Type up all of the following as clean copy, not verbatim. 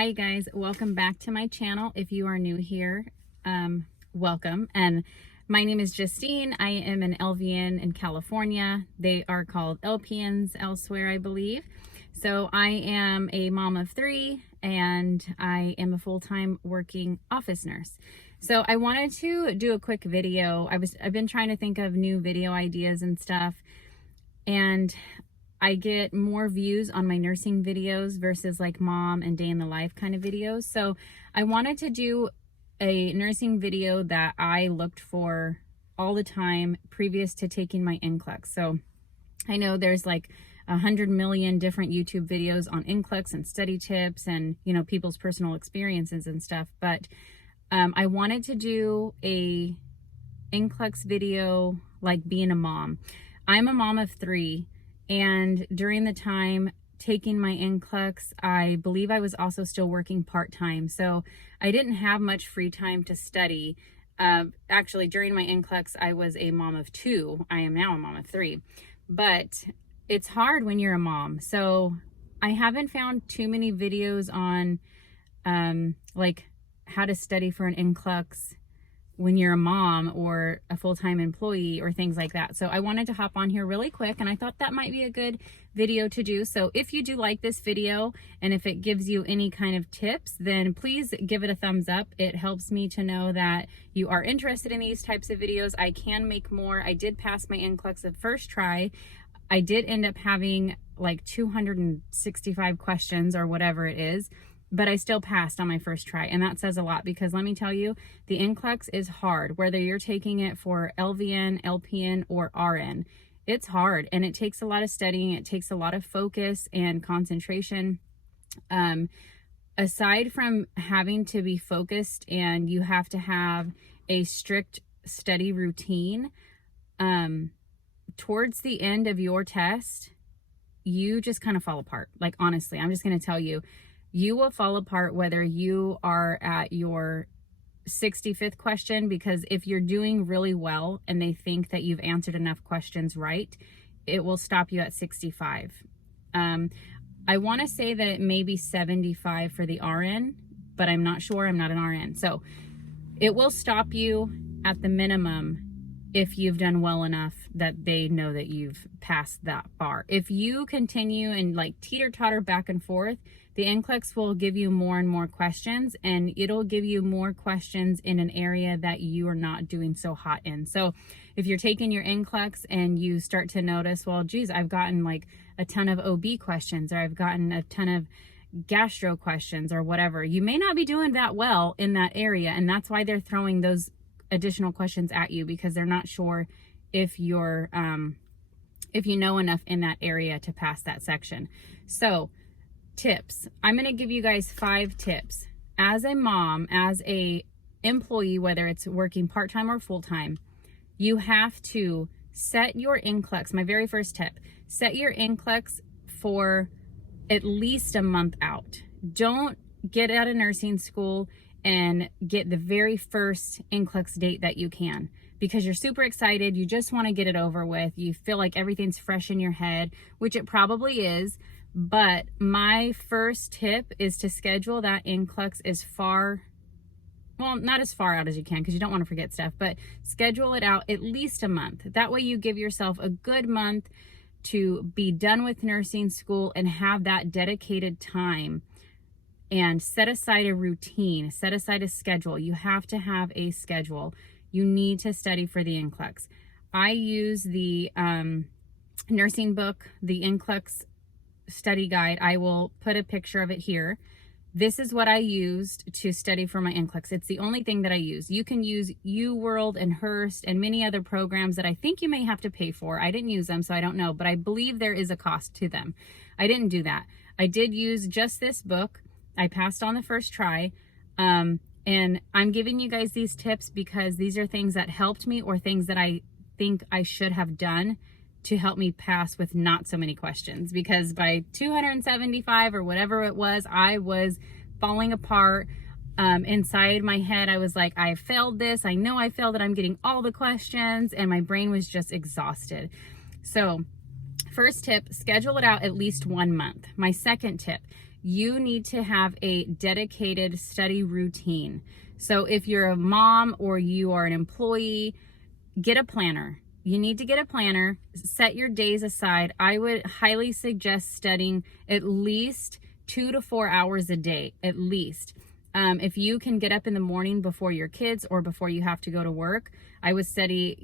Hi guys, welcome back to my channel. If you are new here, welcome. And my name is Justine. I am an LVN in California. They are called LPNs elsewhere, I believe. So I am a mom of 3 and I am a full-time working office nurse. So I wanted to do a quick video. I've been trying to think of new video ideas and stuff, and I get more views on my nursing videos versus like mom and day in the life kind of videos. So I wanted to do a nursing video that I looked for all the time previous to taking my NCLEX. So I know there's like 100 million different YouTube videos on NCLEX and study tips and, you know, people's personal experiences and stuff. But I wanted to do a NCLEX video like being a mom. I'm a mom of 3. And during the time taking my NCLEX, I believe I was also still working part-time. So I didn't have much free time to study. Actually, during my NCLEX, I was a mom of 2. I am now a mom of 3. But it's hard when you're a mom. So I haven't found too many videos on like how to study for an NCLEX when you're a mom or a full-time employee or things like that. So I wanted to hop on here really quick, and I thought that might be a good video to do. So if you do like this video and if it gives you any kind of tips, then please give it a thumbs up. It helps me to know that you are interested in these types of videos. I can make more. I did pass my NCLEX the first try. I did end up having like 265 questions or whatever it is, but I still passed on my first try. And that says a lot, because let me tell you, the NCLEX is hard, whether you're taking it for LVN, LPN, or RN. It's hard, and it takes a lot of studying. It takes a lot of focus and concentration. Aside from having to be focused and you have to have a strict study routine, towards the end of your test, you just kind of fall apart. Like, honestly, I'm just going to tell you, you will fall apart whether you are at your 65th question, because if you're doing really well and they think that you've answered enough questions right, it will stop you at 65. I want to say that it may be 75 for the RN, but I'm not sure. I'm not an RN. So it will stop you at the minimum if you've done well enough that they know that you've passed that bar. If you continue and like teeter-totter back and forth, the NCLEX will give you more and more questions, and it'll give you more questions in an area that you are not doing so hot in. So if you're taking your NCLEX and you start to notice, well, geez, I've gotten like a ton of OB questions, or I've gotten a ton of gastro questions or whatever, you may not be doing that well in that area. And that's why they're throwing those additional questions at you, because they're not sure if you're if you know enough in that area to pass that section. So tips, I'm going to give you guys 5 tips as a mom, as a employee, whether it's working part-time or full-time. You have to set your NCLEX. My very first tip, set your NCLEX for at least a month out. Don't get out of nursing school and get the very first NCLEX date that you can, because you're super excited. You just want to get it over with. You feel like everything's fresh in your head, which it probably is. But my first tip is to schedule that NCLEX as far, well, not as far out as you can, because you don't want to forget stuff, but schedule it out at least a month. That way you give yourself a good month to be done with nursing school and have that dedicated time. And set aside a routine, set aside a schedule. You have to have a schedule. You need to study for the NCLEX. I use the nursing book, the NCLEX study guide. I will put a picture of it here. This is what I used to study for my NCLEX. It's the only thing that I use. You can use UWorld and Hearst and many other programs that I think you may have to pay for. I didn't use them, so I don't know, but I believe there is a cost to them. I didn't do that. I did use just this book. I passed on the first try, and I'm giving you guys these tips because these are things that helped me, or things that I think I should have done to help me pass with not so many questions, because by 275 or whatever it was, I was falling apart. Inside my head, I was like, I failed this. I know I failed it. I'm getting all the questions, and my brain was just exhausted. So first tip, schedule it out at least 1 month. My second tip you need to have a dedicated study routine. So if you're a mom or you are an employee, get a planner. You need to get a planner, set your days aside. I would highly suggest studying at least 2 to 4 hours a day, at least. If you can get up in the morning before your kids or before you have to go to work, I would study,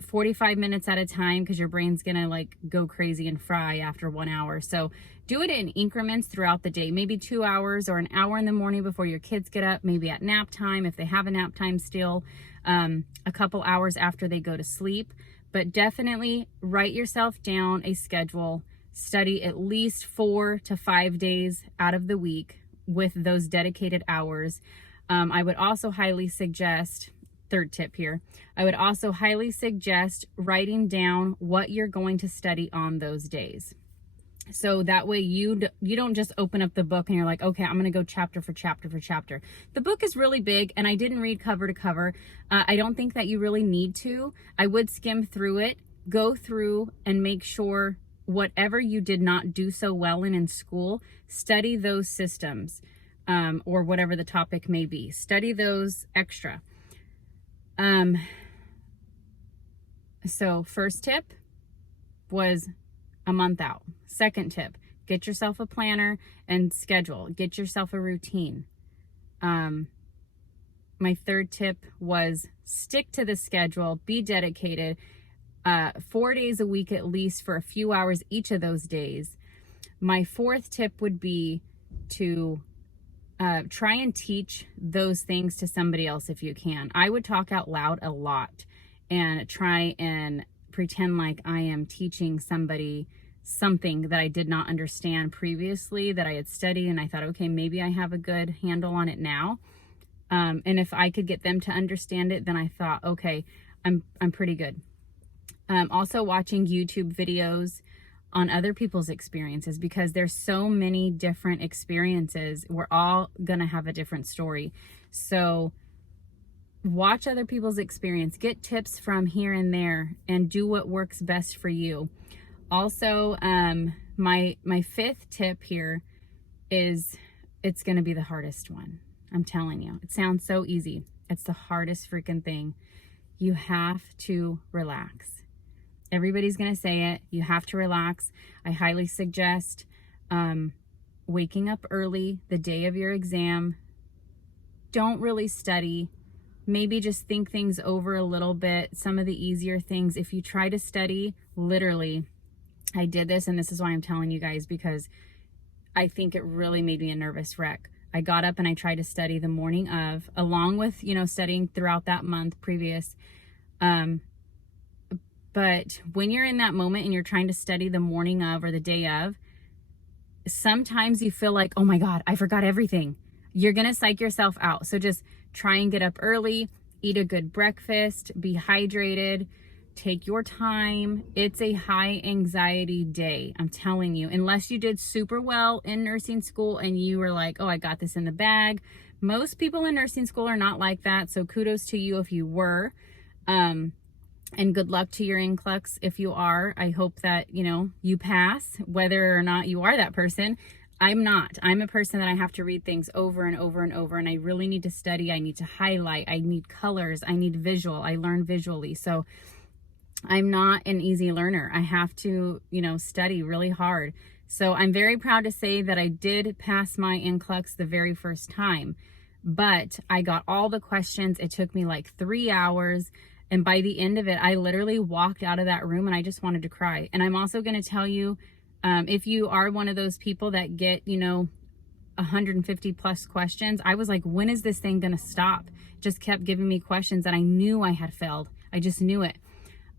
45 minutes at a time, because your brain's gonna like go crazy and fry after 1 hour. So do it in increments throughout the day, maybe 2 hours or an hour in the morning before your kids get up, maybe at nap time if they have a nap time still, a couple hours after they go to sleep. But definitely write yourself down a schedule, study at least 4 to 5 days out of the week with those dedicated hours. I would also highly suggest, third tip here, I would also highly suggest writing down what you're going to study on those days. So that way you don't just open up the book and you're like, okay, I'm going to go chapter for chapter for chapter. The book is really big and I didn't read cover to cover. I don't think that you really need to. I would skim through it, go through and make sure whatever you did not do so well in school, study those systems, or whatever the topic may be. Study those extra. So first tip was a month out. Second tip, get yourself a planner and schedule. Get yourself a routine. My third tip was stick to the schedule, be dedicated, 4 days a week at least for a few hours each of those days. My fourth tip would be to try and teach those things to somebody else if you can. I would talk out loud a lot and try and pretend like I am teaching somebody something that I did not understand previously that I had studied, and I thought, okay, maybe I have a good handle on it now. And if I could get them to understand it, then I thought, okay, I'm pretty good. Also watching YouTube videos on other people's experiences, because there's so many different experiences. We're all gonna have a different story. So watch other people's experience, get tips from here and there, and do what works best for you. Also, my fifth tip here is, it's gonna be the hardest one. I'm telling you, it sounds so easy. It's the hardest freaking thing. You have to relax. Everybody's gonna say it. You have to relax. I highly suggest waking up early the day of your exam. Don't really study. Maybe just think things over a little bit. Some of the easier things. If you try to study, literally, I did this, and this is why I'm telling you guys, because I think it really made me a nervous wreck. I got up and I tried to study the morning of, along with, studying throughout that month previous. But when you're in that moment and you're trying to study the morning of or the day of, sometimes you feel like, oh my God, I forgot everything. You're going to psych yourself out. So just try and get up early, eat a good breakfast, be hydrated, take your time. It's a high anxiety day. I'm telling you, unless you did super well in nursing school and you were like, oh, I got this in the bag. Most people in nursing school are not like that. So kudos to you if you were. And good luck to your NCLEX if you are. I hope that, you pass, whether or not you are that person. I'm not. I'm a person that I have to read things over and over and over, and I really need to study. I need to highlight. I need colors. I need visual. I learn visually. So I'm not an easy learner. I have to, study really hard. So I'm very proud to say that I did pass my NCLEX the very first time, but I got all the questions. It took me like 3 hours. And by the end of it, I literally walked out of that room and I just wanted to cry. And I'm also going to tell you, if you are one of those people that get, 150 plus questions, I was like, when is this thing going to stop? Just kept giving me questions that I knew I had failed. I just knew it.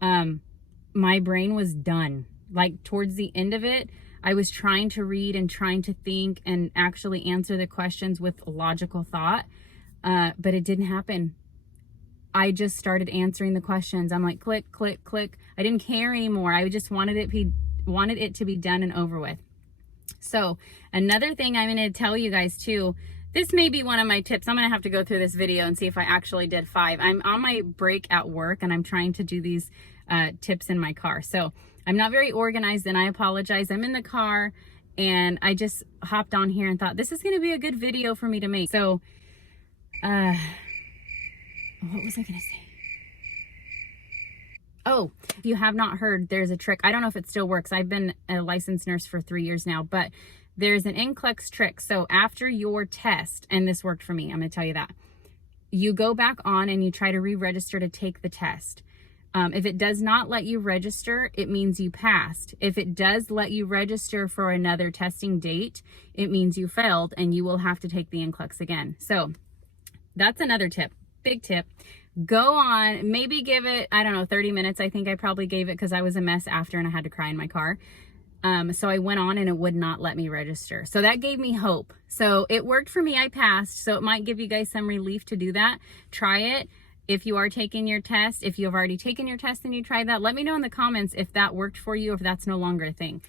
My brain was done. Like towards the end of it, I was trying to read and trying to think and actually answer the questions with logical thought. But it didn't happen. I just started answering the questions. I'm like, click, click, click. I didn't care anymore. I just wanted it to be done and over with. So another thing I'm going to tell you guys too, this may be one of my tips. I'm going to have to go through this video and see if I actually did 5. I'm on my break at work and I'm trying to do these tips in my car. So I'm not very organized and I apologize. I'm in the car and I just hopped on here and thought this is going to be a good video for me to make. So, what was I going to say? Oh, if you have not heard, there's a trick. I don't know if it still works. I've been a licensed nurse for 3 years now, but there's an NCLEX trick. So after your test, and this worked for me, I'm going to tell you that, you go back on and you try to re-register to take the test. If it does not let you register, it means you passed. If it does let you register for another testing date, it means you failed and you will have to take the NCLEX again. So that's another tip, big tip. Go on, maybe give it, I don't know, 30 minutes. I think I probably gave it because I was a mess after and I had to cry in my car. So I went on and it would not let me register. So that gave me hope. So it worked for me. I passed. So it might give you guys some relief to do that. Try it. If you are taking your test, if you have already taken your test and you tried that, let me know in the comments if that worked for you, if that's no longer a thing.